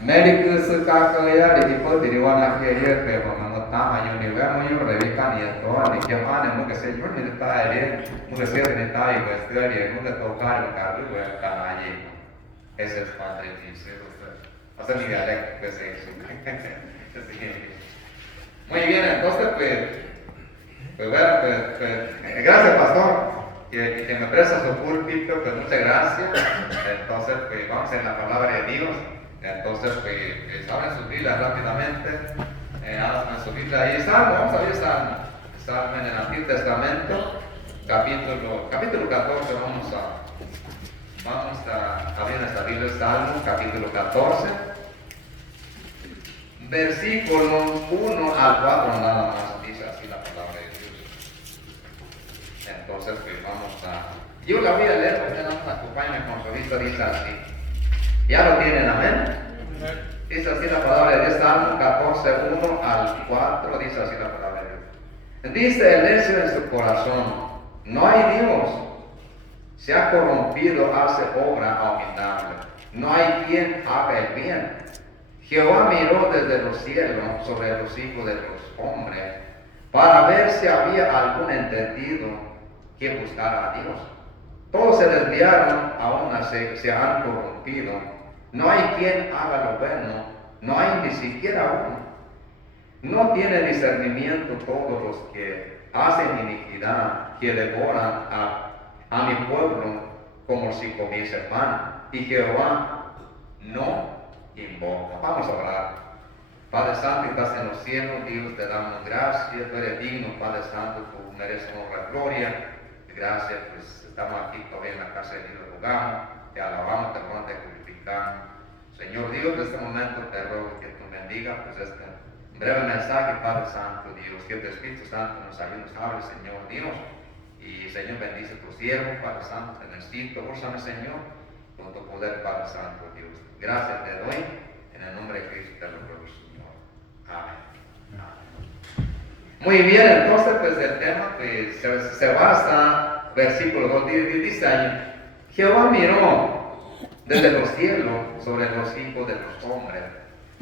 Medical kakaya di tipo diriwana kaya pe pamano ta ayo ni wa mo yo rebeka ni to ni que mane mo que se yo ni ta ere mo que se ni ta y pues ere mo que tocar ka lu wa ka aye ese es padre dice o sea mi dialecto pues eso. Muy bien, entonces pues bueno, gracias pastor que me presta su púlpito, pues muchas gracias. Entonces pues vamos en la palabra de Dios. Entonces, pues, abren sus Biblias rápidamente, abran su Biblia ahí, Salmo, vamos a ver Salmo en el Antiguo Testamento, capítulo 14, vamos a abrir nuestra Biblia, Salmo, capítulo 14, versículo 1 al 4, nada más, dice así la palabra de Dios. Entonces, pues, yo la voy a leer, porque no nos acompañen con su vista, dice así. ¿Ya lo tienen? Amén. Dice así la palabra de Dios, Salmo 14, 1 al 4, dice así la palabra de Dios. Dice el necio en su corazón, no hay Dios, se ha corrompido, hace obra abominable, no hay quien haga el bien. Jehová miró desde los cielos sobre los hijos de los hombres, para ver si había algún entendido que buscara a Dios. Todos se desviaron, aún se han corrompido. No hay quien haga lo bueno, no hay ni siquiera uno. No tiene discernimiento todos los que hacen iniquidad, que devoran a mi pueblo como si comiese pan. Y Jehová no invoca. Vamos a orar. Padre Santo, que estás en los cielos, Dios, te damos gracias, tú eres digno, Padre Santo, tú mereces honra y gloria. Gracias, pues estamos aquí todavía en la casa de Dios, rogamos, te alabamos, te honramos, te glorificamos. Señor Dios, en este momento te ruego que tú bendigas pues este breve mensaje, Padre Santo Dios, que el Espíritu Santo nos ayude, nos hable, Señor Dios. Y Señor, bendice tu siervo, Padre Santo, te necesito, úsame, Señor, con tu poder, Padre Santo Dios. Gracias te doy, en el nombre de Cristo te lo ruego, Señor. Amén. Muy bien, entonces pues el tema pues, se basa, versículo 2, dice ahí, Jehová miró desde los cielos sobre los hijos de los hombres,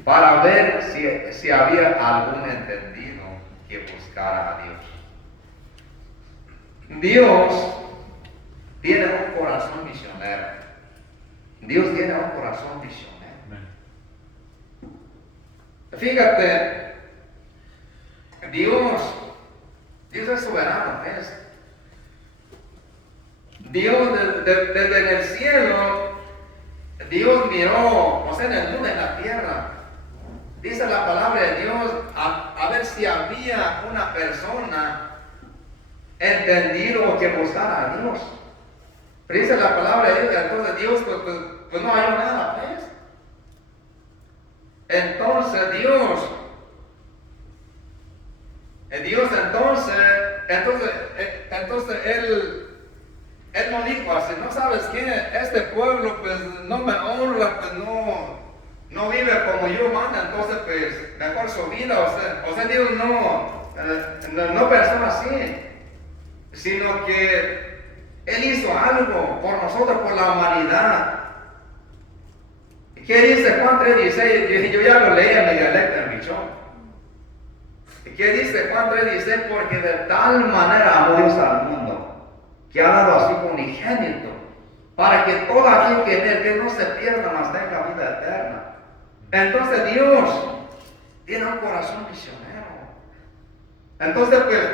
para ver si había algún entendido que buscara a Dios. Dios tiene un corazón misionero. Dios tiene un corazón misionero. Fíjate, Dios es soberano, ¿ves? Dios desde el cielo, Dios miró, o sea, en el mundo, en la tierra. Dice la palabra de Dios, a ver si había una persona entendido que buscara a Dios. Pero dice la palabra de Dios, y entonces Dios pues no hay nada, ¿ves? Entonces Dios Él no dijo así, no sabes qué, este pueblo pues no me honra, pues no vive como yo mando, entonces pues mejor su vida, o sea Dios no pensó así, sino que Él hizo algo por nosotros, por la humanidad. ¿Qué dice Juan 3:16? Yo ya lo leí en mi dialecto, en Michón. ¿Qué dice Juan 3:16? Porque de tal manera amó Dios al mundo, que ha dado a su Hijo unigénito, para que todo aquel que en él que no se pierda, mas tenga vida eterna. Entonces Dios tiene un corazón misionero. Entonces pues,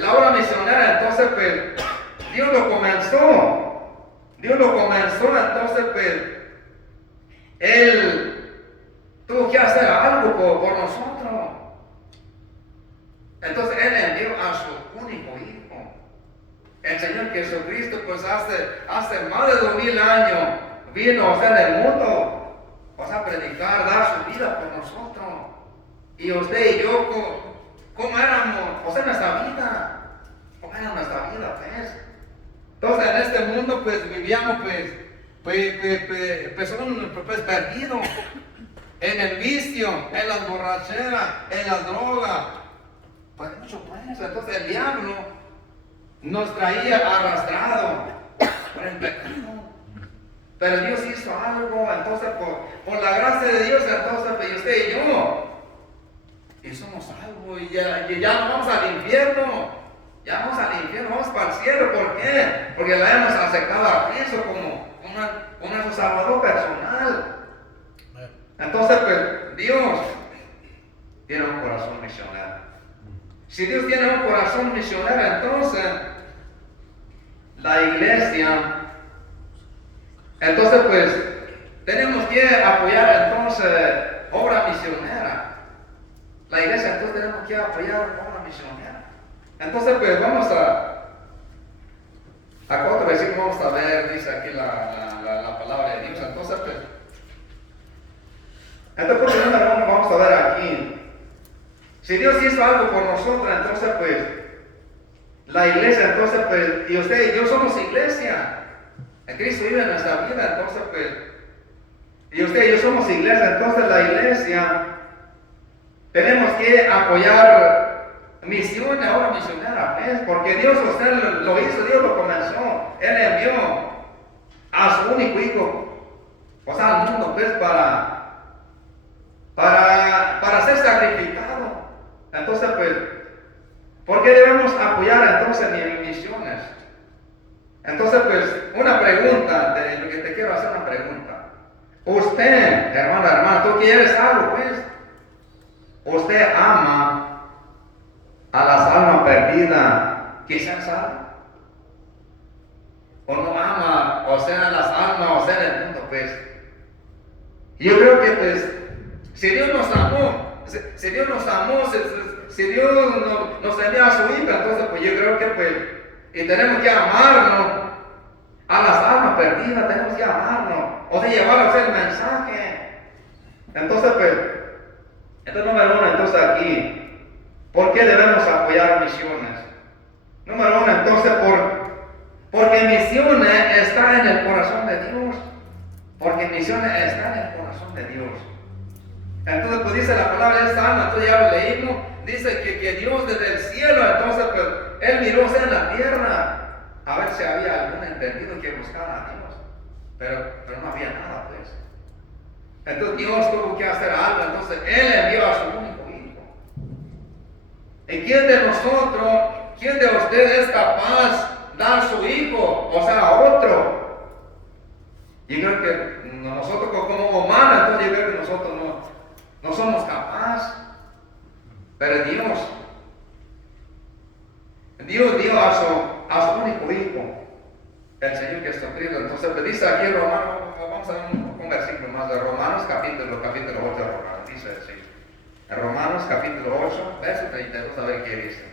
la obra misionera, entonces pues, Dios lo comenzó, entonces pues, Él tuvo que hacer algo por nosotros. Entonces Él envió a su único Hijo, el Señor Jesucristo, pues hace más de 2000 años vino, o sea, en el mundo, o sea, a predicar, dar su vida por nosotros. Y usted y yo, ¿cómo éramos? O sea, nuestra vida, ¿cómo era nuestra vida, pues? Entonces en este mundo pues vivíamos pues perdidos en el vicio, en las borracheras, en las drogas, pues mucho pues. Entonces el diablo nos traía arrastrado por el pecado. Pero Dios hizo algo, entonces por la gracia de Dios, entonces pues, usted y yo, y somos salvos, y ya no vamos al infierno, ya vamos al infierno, vamos para el cielo. ¿Por qué? Porque la hemos aceptado a Cristo como nuestro Salvador personal. Entonces pues Dios tiene un corazón misionero. Si Dios tiene un corazón misionero, entonces la iglesia, entonces pues tenemos que apoyar entonces obra misionera. La iglesia entonces tenemos que apoyar obra misionera. Entonces pues vamos a otro versículo, vamos a ver, dice aquí la palabra de Dios. Entonces pues, vamos a ver aquí. Si Dios hizo algo por nosotros, entonces pues la iglesia, entonces pues, y usted y yo somos iglesia. Cristo vive en nuestra vida, entonces pues, y usted y yo somos iglesia, entonces la iglesia tenemos que apoyar misiones, obra misionera, ¿ves? Porque Dios usted lo hizo, Dios lo comenzó. Él envió a su único hijo, o sea, al mundo, pues, para ser sacrificado. Entonces, pues, ¿por qué debemos apoyar entonces misiones? Entonces, pues, una pregunta, de lo que te quiero hacer una pregunta. Usted, hermano, tú quieres algo, pues. Usted ama a las almas perdidas que sean salvas. O no ama, o sea, las almas, o sea, el mundo, pues. Yo creo que, pues, si Dios nos amó, si Dios nos envió a su Hijo, entonces pues yo creo que pues, y tenemos que amarnos a las almas perdidas, tenemos que amarnos, o sea, llevar el mensaje. Entonces pues, número uno, entonces aquí, ¿por qué debemos apoyar misiones? Número uno, entonces, porque misiones está en el corazón de Dios, porque misiones está en el corazón de Dios. Entonces pues dice la palabra de esta alma, entonces ya lo leímos, dice que Dios desde el cielo, entonces pues Él miró en la tierra a ver si había algún entendido que buscara a Dios, pero no había nada, pues. Entonces Dios tuvo que hacer algo, entonces Él envió a su único hijo. ¿Y quién de nosotros, quién de ustedes es capaz de dar su hijo, o sea, a otro? Yo creo que nosotros como humanos, entonces yo creo que nosotros no somos capaces, pero Dios dio a su único hijo, el Señor Jesucristo. Entonces dice aquí en Romanos, vamos a ver un versículo más de Romanos, capítulo 8 de Romanos, dice así. En Romanos capítulo 8, verso 32, a ver qué dice.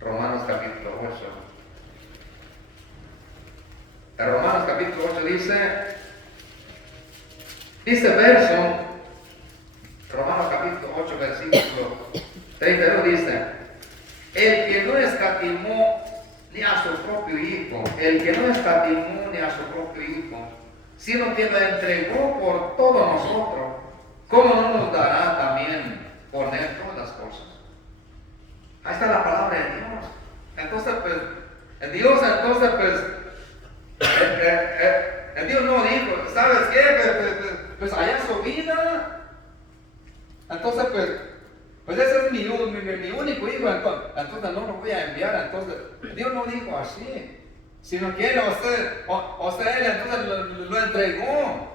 Romanos capítulo 8. En Romanos capítulo 8 dice verso, Romanos capítulo 8, versículo 32 dice: el que no escatimó ni a su propio hijo, sino que lo entregó por todos nosotros, ¿cómo no nos dará también con él todas las cosas? Ahí está la palabra de Dios. Entonces, pues, Dios no dijo, ¿sabes qué? Pues allá es su vida. Entonces, pues ese es mi único hijo, entonces no lo voy a enviar. Entonces, Dios no dijo así, sino que Él, Él entonces lo entregó.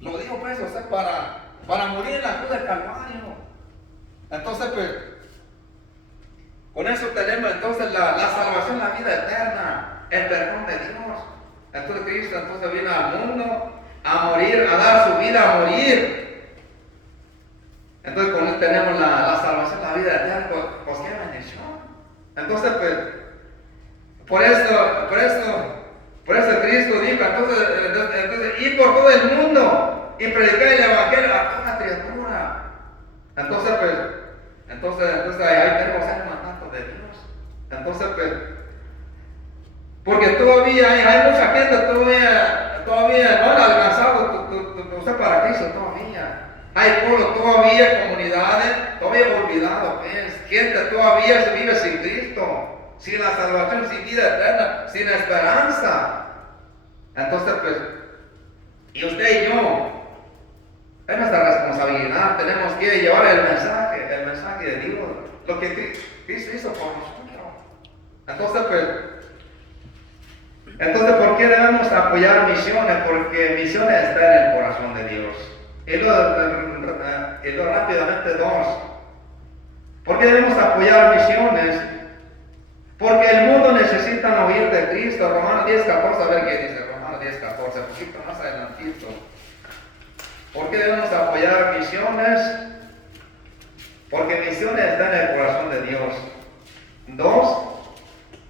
Lo dijo pues, para morir en la cruz del Calvario. Entonces, pues, con eso tenemos entonces la salvación, la vida eterna, el perdón de Dios. Entonces Cristo entonces vino al mundo a morir, a dar su vida a morir. Entonces con él tenemos la salvación, la vida eterna, pues qué bendición. Entonces pues, por eso Cristo dijo, entonces ir por todo el mundo y predicar el evangelio a toda criatura. Entonces ahí tenemos el mandato de Dios. Entonces pues, porque todavía hay mucha gente todavía no han alcanzado usted para Cristo todavía. Hay pueblos todavía, comunidades todavía olvidados, pues. Gente todavía se vive sin Cristo, sin la salvación, sin vida eterna, sin esperanza. Entonces, pues, Y usted y yo, es nuestra responsabilidad, tenemos que llevar el mensaje de Dios, lo que Cristo hizo por nosotros. Entonces, ¿por qué debemos apoyar misiones? Porque misiones está en el corazón de Dios. Y lo rápidamente dos. ¿Por qué debemos apoyar misiones? Porque el mundo necesita oír de Cristo. Romanos 10:14, a ver qué dice Romanos 10:14, poquito más adelantito. ¿Por qué debemos apoyar misiones? Porque misiones están en el corazón de Dios. Dos,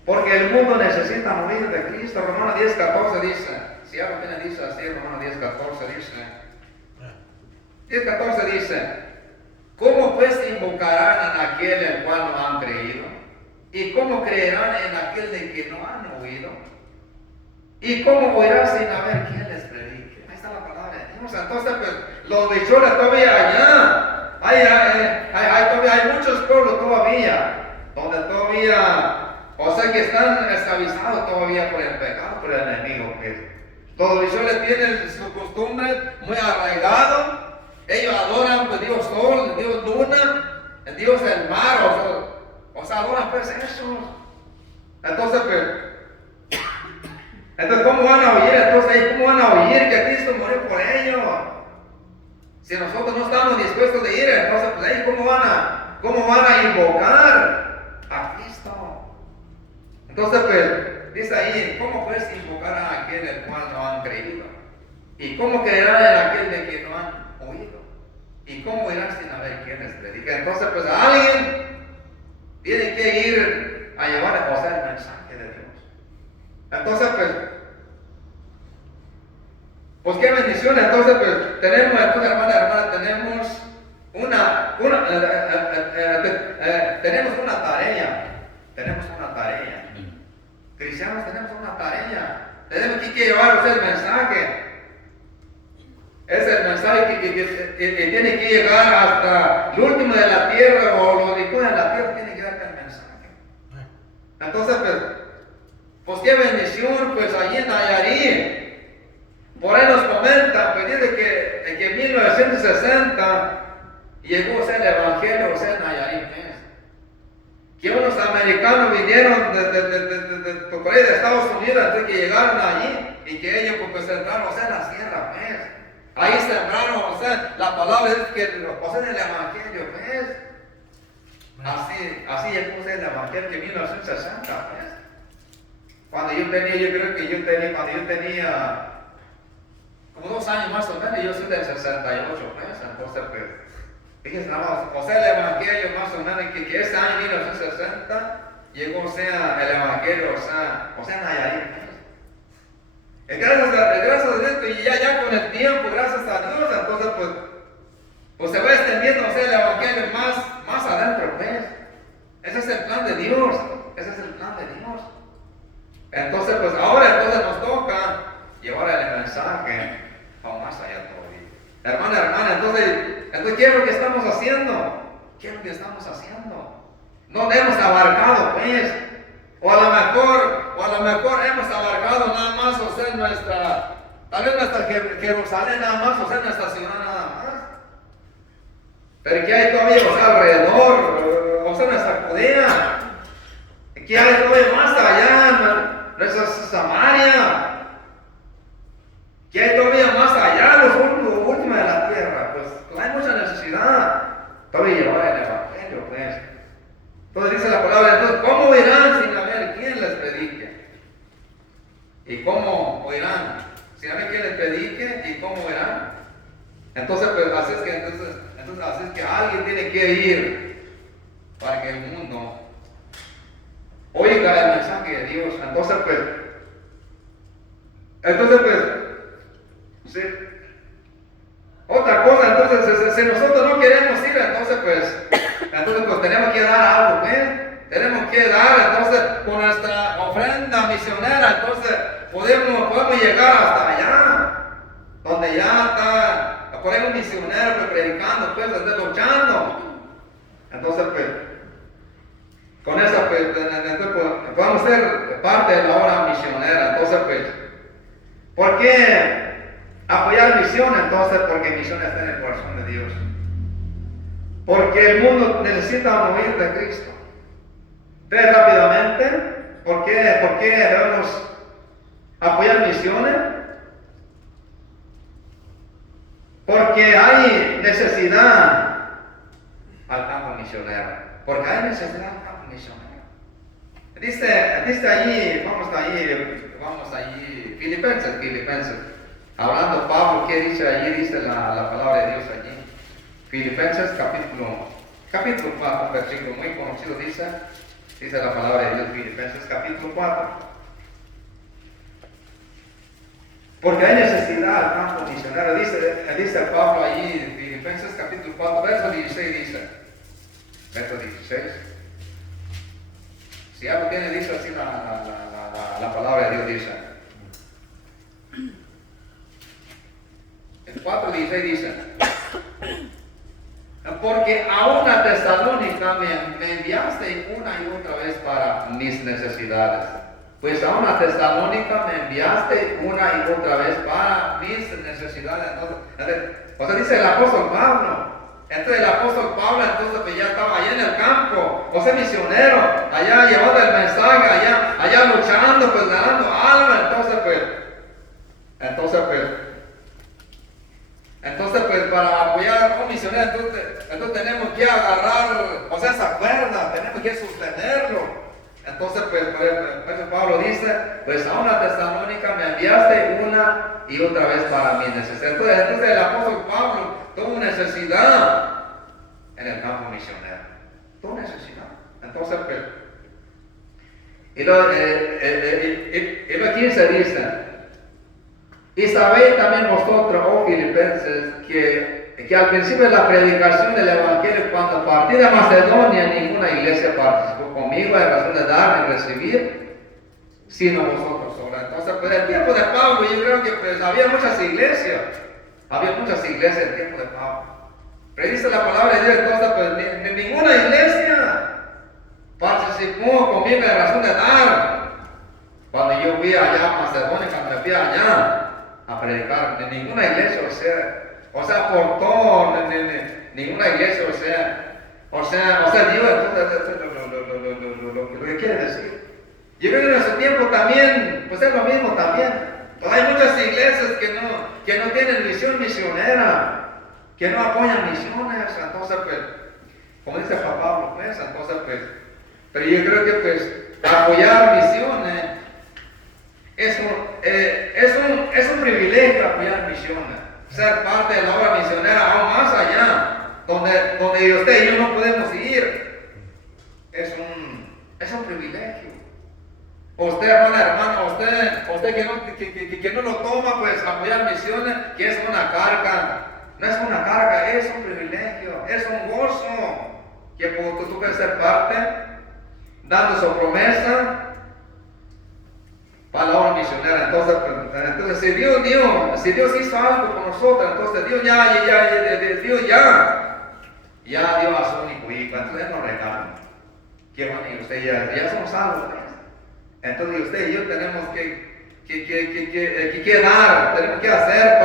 porque el mundo necesita oír de Cristo. Romanos 10:14 dice, si algo tiene dice así, Romanos 10:14 dice, 10:14 dice, ¿cómo pues invocarán a aquel en el cual no han creído? ¿Y cómo creerán en aquel de que no han oído? ¿Y cómo oirán sin haber quien les predique? Ahí está la palabra de Dios. Entonces, pues, los bichones todavía allá, todavía hay muchos pueblos todavía, donde todavía, o sea que están esclavizados todavía por el pecado, por el enemigo. Los bichones tienen su costumbre muy arraigado. Ellos adoran pues Dios sol, Dios luna, el Dios del mar, o sea, adoran pues eso. Entonces, ¿cómo van a oír? ¿Cómo van a oír que Cristo murió por ellos? Si nosotros no estamos dispuestos de ir, entonces, pues, ¿cómo van a invocar a Cristo? Entonces, pues, dice ahí, ¿cómo puedes invocar a aquel el cual no han creído? ¿Y cómo creerán en aquel de que no han oído? ¿Y cómo oirán sin haber quien les predique? Entonces, pues, alguien tiene que ir a llevar a conocer el mensaje de Dios. Entonces, pues qué bendición. Entonces, pues tenemos, hermana, tenemos tenemos una tarea. Tenemos una tarea. Cristianos, tenemos una tarea. Tenemos que llevar el mensaje. Es el mensaje que tiene que llegar hasta el último de la tierra, o los ricos de la tierra tienen que dar el mensaje. Entonces, pues qué bendición, pues allí en Nayarit. Por ahí nos comentan, pues dice que en 1960 llegó el evangelio, en Nayarit. Que unos americanos vinieron por ahí de Estados Unidos, entonces que llegaron allí y que ellos pues entraron, en la sierra, pues. Ahí sembraron, la palabra es que, en el evangelio, pues. Así llegó el evangelio en 1960, pues. Cuando yo tenía como 2 años más o menos, yo soy del 68, pues. Entonces, pues, fíjense nada más, el evangelio más o menos, que ese año 1960 llegó, el evangelio, en Nayarit. Gracias a Dios, y ya con el tiempo, gracias a Dios, entonces, pues se va extendiendo, el evangelio más adentro, pues. Ese es el plan de Dios, Entonces, pues ahora nos toca llevar el mensaje aún más allá todavía. Hermana, entonces, ¿qué es lo que estamos haciendo? No hemos abarcado, pues. O a lo mejor hemos abarcado nada más, tal vez nuestra Jerusalén nada más, nuestra ciudad nada más. Pero ¿qué hay todavía, alrededor? Nuestra Judea. ¿Qué hay todavía más allá? Nuestra Samaria. ¿Qué hay todavía más allá? Los últimos de la tierra. Pues hay mucha necesidad. Todavía llevar el evangelio, pues. Entonces dice la palabra, entonces, ¿cómo oirán sin haber quien les predique? ¿Y cómo oirán sin haber quien les predique? ¿Y cómo oirán? Entonces, pues, así es que alguien tiene que ir para que el mundo oiga el mensaje de Dios. Entonces, sí. Otra cosa, entonces, si nosotros no queremos ir, entonces tenemos que dar algo, Tenemos que dar, entonces, con nuestra ofrenda misionera, entonces, podemos llegar hasta allá, donde ya está, por ahí un misionero predicando, luchando. Entonces, con eso, podemos ser parte de la obra misionera. Entonces, ¿por qué Apoyar misión, entonces, porque misión está en el corazón de Dios. Porque el mundo necesita oír de Cristo. Entonces, rápidamente, ¿por qué debemos apoyar misiones? Porque hay necesidad al campo misionero. Porque hay necesidad al campo misionero. Dice allí, vamos allí, Filipenses. Hablando Pablo, ¿qué dice allí? Dice la palabra de Dios allí. Filipenses capítulo 4, versículo muy conocido, dice la palabra de Dios, Filipenses capítulo 4. Porque hay necesidad al campo misionero, dice Pablo allí, Filipenses capítulo 4, verso 16 dice, verso 16. Si algo tiene, dice así la palabra de Dios, dice. El 4:16 dice, porque aún a Tesalónica me enviaste una y otra vez para mis necesidades. Pues aún a Tesalónica me enviaste una y otra vez para mis necesidades. Entonces dice el apóstol Pablo. Entonces el apóstol Pablo pues ya estaba allá en el campo, misionero, allá llevando el mensaje, allá luchando, pues ganando alma. Entonces para apoyar a un misionero, entonces tenemos que agarrar, esa cuerda, tenemos que sostenerlo. Entonces, por eso Pablo dice, pues a una Tesalónica me enviaste una y otra vez para mi necesidad. Entonces el apóstol Pablo tuvo necesidad en el campo misionero. Tuvo necesidad. Entonces, y lo 15 dice, y sabéis también vosotros, oh Filipenses, que al principio de la predicación del Evangelio, cuando partí de Macedonia, ninguna iglesia participó conmigo en razón de dar y recibir, sino vosotros solos. Entonces, en el tiempo de Pablo, yo creo que había muchas iglesias en el tiempo de Pablo. Pero dice la palabra de Dios, entonces, ninguna iglesia participó conmigo en razón de dar. Cuando yo fui allá a Macedonia, cuando me fui allá a predicar, de ninguna iglesia, aportó, ninguna iglesia, Dios, lo que quiere decir. Yo creo que en nuestro tiempo también, pues es lo mismo también. Pues hay muchas iglesias que no tienen misión misionera, que no apoyan misiones. Entonces, como dice Pablo, pero yo creo que apoyar misiones es un privilegio, apoyar misiones. Ser parte de la obra misionera aún más allá, donde usted y yo no podemos ir, es un privilegio. Usted, hermana, usted que no lo toma, pues apoyar misiones, que es una carga. No es una carga, es un privilegio, es un gozo, que tú puedes ser parte, dando su promesa para la obra misionera. Entonces si Dios hizo algo con nosotros, entonces Dios ya dio a su único hijo, entonces no regala. ¿Qué van a usted ya somos salvos? Entonces usted y yo tenemos que dar, tenemos que hacer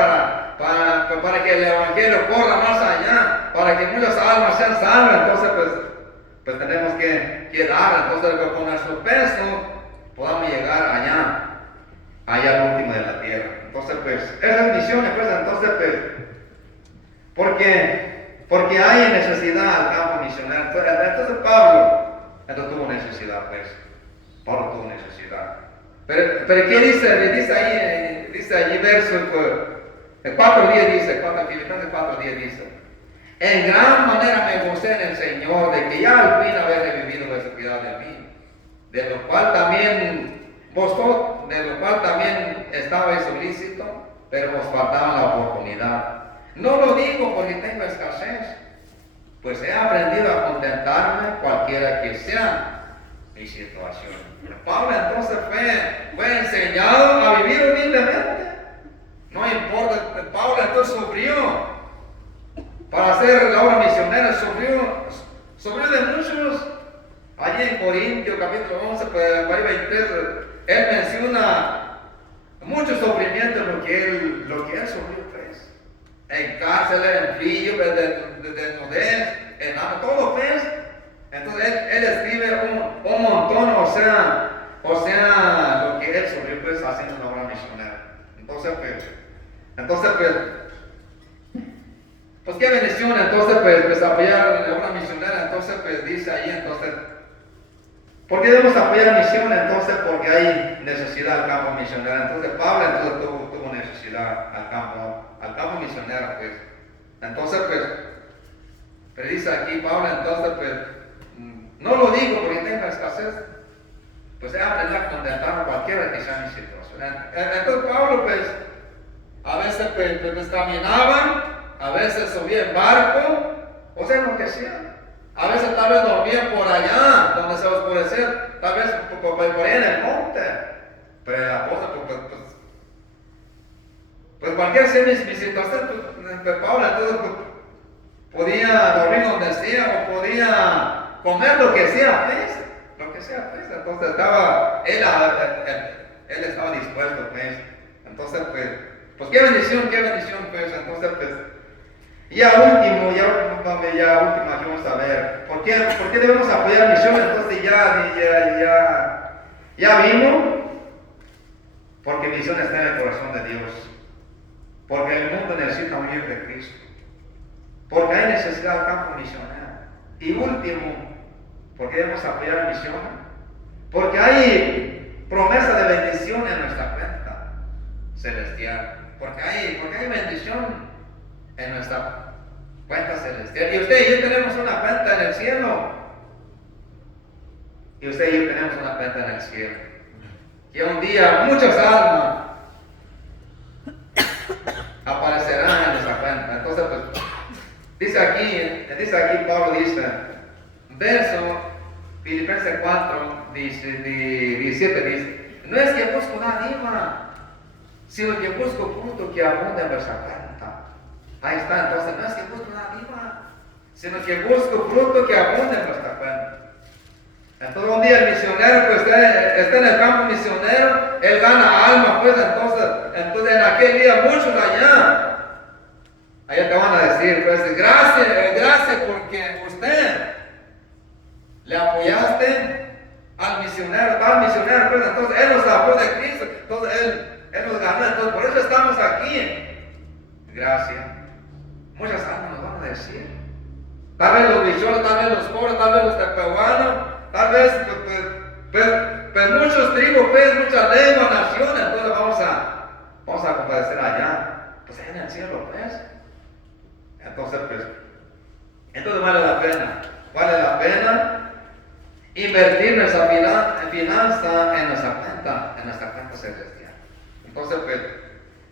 para que el evangelio corra más allá, para que muchas almas sean salvas. Entonces pues tenemos que dar, entonces con nuestro peso podamos llegar allá al último de la tierra. Entonces esas misiones, porque hay necesidad al campo misionero. Entonces Pablo tuvo necesidad, Pablo tuvo necesidad. Pero ¿qué dice? Dice allí verso 4:10 dice, Filipenses 4:10 dice, en gran manera me gocé en el Señor de que ya al fin habéis revivido vuestra cuidado de mí, de lo cual también estabais solícitos, pero os faltaba la oportunidad. No lo digo porque tengo escasez, pues he aprendido a contentarme cualquiera que sea mi situación. Pablo entonces fue enseñado a vivir humildemente. No importa, Pablo entonces sufrió para hacer la obra misionera, sufrió de muchos. Allí en Corintios capítulo 11, por ahí 23, él menciona mucho sufrimiento lo que él sufrió, pues. En cárcel, en frío, de desnudez, en hambre, todo, pues. Entonces él escribe un montón, o sea, lo que él sufrió, pues, haciendo una obra misionera. Entonces, pues qué bendición, entonces, pues apoyar la obra misionera. Entonces, pues dice ahí, entonces, ¿por qué debemos apoyar la misión? Entonces, porque hay necesidad al campo misionero. Entonces, Pablo entonces tuvo necesidad al campo misionero, pues. Entonces, pues dice aquí Pablo, entonces, pues, no lo digo porque tenga escasez, pues he aprendido a contentar cualquiera que sea mi situación. Entonces, Pablo, pues, a veces pues caminaba, a veces subía en barco, o sea, lo que sea. A veces tal vez dormía por allá, donde se oscurecía, tal vez por ahí en el monte. Pero el apóstol, pues cualquier sea mi situación, pues, Pablo, entonces podía dormir donde sea, o podía comer lo que sea, pues. Lo que sea, pues. Entonces él estaba dispuesto, pues. Entonces, pues qué bendición, pues. Entonces, pues. Ya último, aquí vamos a ver. ¿Por qué debemos apoyar misiones? Entonces ya vimos. Porque misión está en el corazón de Dios. Porque el mundo necesita unir de Cristo. Porque hay necesidad del campo misionero. Y último, ¿por qué debemos apoyar misiones? Porque hay promesa de bendición en nuestra cuenta celestial. Porque hay bendición en nuestra cuenta celestial. Y usted y yo tenemos una cuenta en el cielo. Y usted y yo tenemos una cuenta en el cielo. Que un día muchas almas aparecerán en nuestra cuenta. Entonces, pues, dice aquí Pablo dice, verso Filipenses 4, 17 dice, no es que busco dádiva, sino que busco fruto que abunde en vuestra cuenta. Ahí está, entonces, no es que busco dádiva, sino que busco fruto que abunde en vuestra cuenta. Entonces un día el misionero pues está en el campo misionero, él gana alma, pues entonces en aquel día muchos allá te van a decir, pues gracias porque usted le apoyaste al misionero, pues entonces él nos salvó de Cristo, entonces él nos ganó, entonces por eso estamos aquí. Gracias. Muchas almas nos van a decir. Tal vez los bichones, tal vez los pobres, tal vez los tepehuanos, tal vez pues muchos tribus, pues muchas lenguas, naciones, entonces vamos a compadecer allá, pues en el cielo, pues. Entonces vale la pena invertir nuestra finanza en nuestra cuenta celestial. Entonces, pues,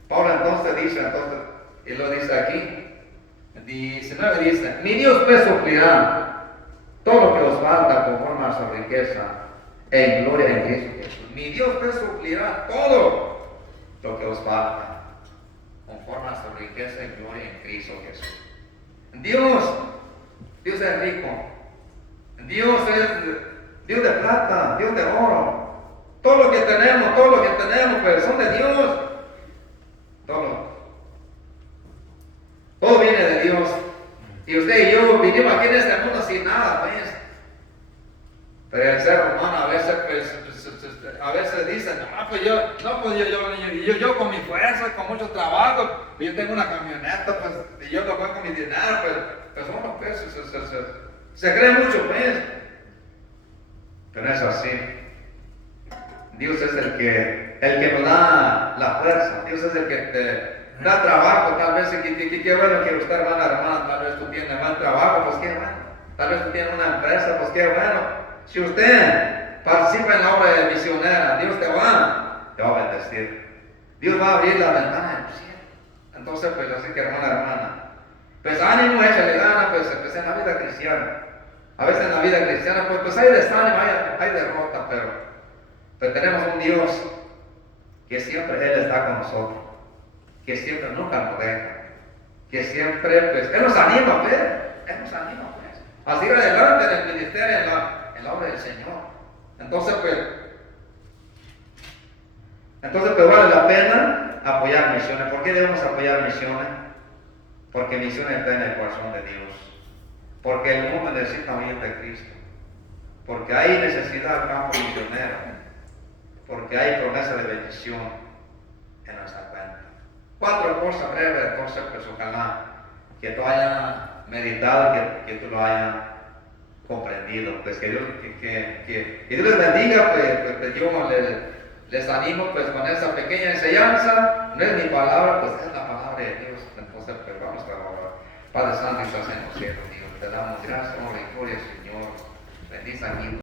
Pablo entonces dice, y lo dice aquí, 19 dice, mi Dios pues suplirá todo lo que os falta conforme a su riqueza en gloria en Cristo Jesús. Mi Dios pues suplirá todo lo que os falta conforme a su riqueza en gloria en Cristo Jesús. Dios es rico. Dios es Dios de plata, Dios de oro. Todo lo que tenemos, pues son de Dios. Todo viene de Dios. Y usted y yo vinimos aquí en este mundo sin nada, pues. Pero el ser humano a veces dicen, yo con mi fuerza, con mucho trabajo, yo tengo una camioneta, pues, y yo lo voy con mi dinero, pues uno, pues, se cree mucho, pues. Pero no es así. Dios es el que nos da la fuerza. Dios es el que te da trabajo. Tal vez, qué bueno que usted, hermana, tal vez tú tienes buen trabajo, pues qué bueno. Tal vez tú tienes una empresa, pues qué bueno. Si usted participa en la obra de misionera, Dios te va a bendecir. Dios va a abrir la ventana del cielo. Entonces, pues así que hermana, pues ánimo, échale gana, pues en la vida cristiana. A veces en la vida cristiana, pues hay desánimo, hay derrota, pero tenemos un Dios que siempre Él está con nosotros, que siempre nunca nos deja, que siempre, pues, Él nos anima, pues, a seguir adelante en el ministerio, en la obra del Señor. Entonces, pues, Entonces, pues vale la pena apoyar misiones. ¿Por qué debemos apoyar misiones? Porque misiones están en el corazón de Dios. Porque el mundo necesita oír de Cristo. Porque hay necesidad de campo misionero. Porque hay promesa de bendición en nuestra cuenta. 4 cosas breves, entonces, pues ojalá que tú hayas meditado, que tú lo hayas comprendido. Pues que Dios les bendiga, pues yo les animo pues con esa pequeña enseñanza. No es mi palabra, pues es la palabra de Dios. Entonces, pues vamos a orar. Padre Santo, que estás en los cielos, Dios, te damos gracias, honra y gloria, Señor. Bendice aquí.